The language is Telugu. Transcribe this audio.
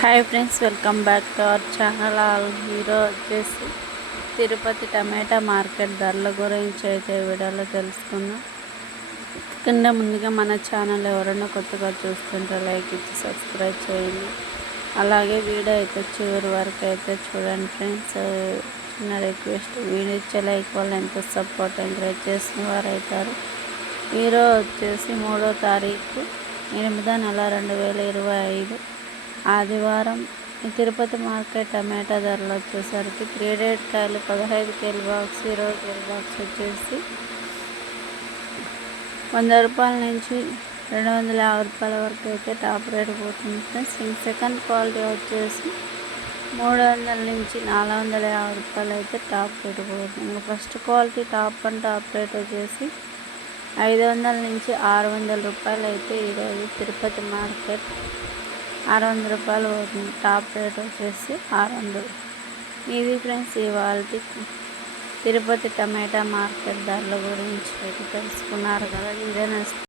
Hi friends welcome back to our channel. All hero వచ్చేసి తిరుపతి టమాటా మార్కెట్ ధరల గురించి అయితే వీడియోలో తెలుసుకుందాం. కింద ముందుగా మన ఛానల్ ఎవరైనా కొత్తగా చూస్తుంటే లైక్ ఇచ్చి సబ్స్క్రైబ్ చేయండి. అలాగే వీడియో అయితే చివరి వరకు అయితే చూడండి ఫ్రెండ్స్. చిన్న రిక్వెస్ట్ వీడియో ఇచ్చే లైక్ వల్ల ఎంతో సపోర్ట్ ఎంకరేజ్ చేసిన వారు అవుతారు. హీరో వచ్చేసి మూడో తారీఖు ఎనిమిదో నెల రెండు వేల ఇరవై ఐదు. ఆదివారం తిరుపతి మార్కెట్ టమాటా ధరలు వచ్చేసరికి త్రీ రేట్ కాయలు పదహైదు కేజీ బాక్స్ ఇరవై కేజీ బాక్స్ వచ్చేసి వంద రూపాయల నుంచి రెండు వందల యాభై రూపాయల వరకు అయితే టాప్ రేట్ పోతుంది ఫ్రెండ్స్. సెకండ్ క్వాలిటీ వచ్చేసి మూడు వందల నుంచి నాలుగు వందల యాభై రూపాయలు అయితే టాప్ రేట్ పోతుంది. First quality top and top rate వచ్చేసి ఐదు వందల నుంచి ఆరు వందల రూపాయలు అయితే ఈరోజు తిరుపతి మార్కెట్ ఆరు వందల రూపాయలు పోతుంది టాప్ రేట్ వచ్చేసి ఆరు వందలు. ఇది ఫ్రెండ్స్ ఇవాళ తిరుపతి టమాటా మార్కెట్ ధరల గురించి తెలుసుకున్నారు కదా ఇదే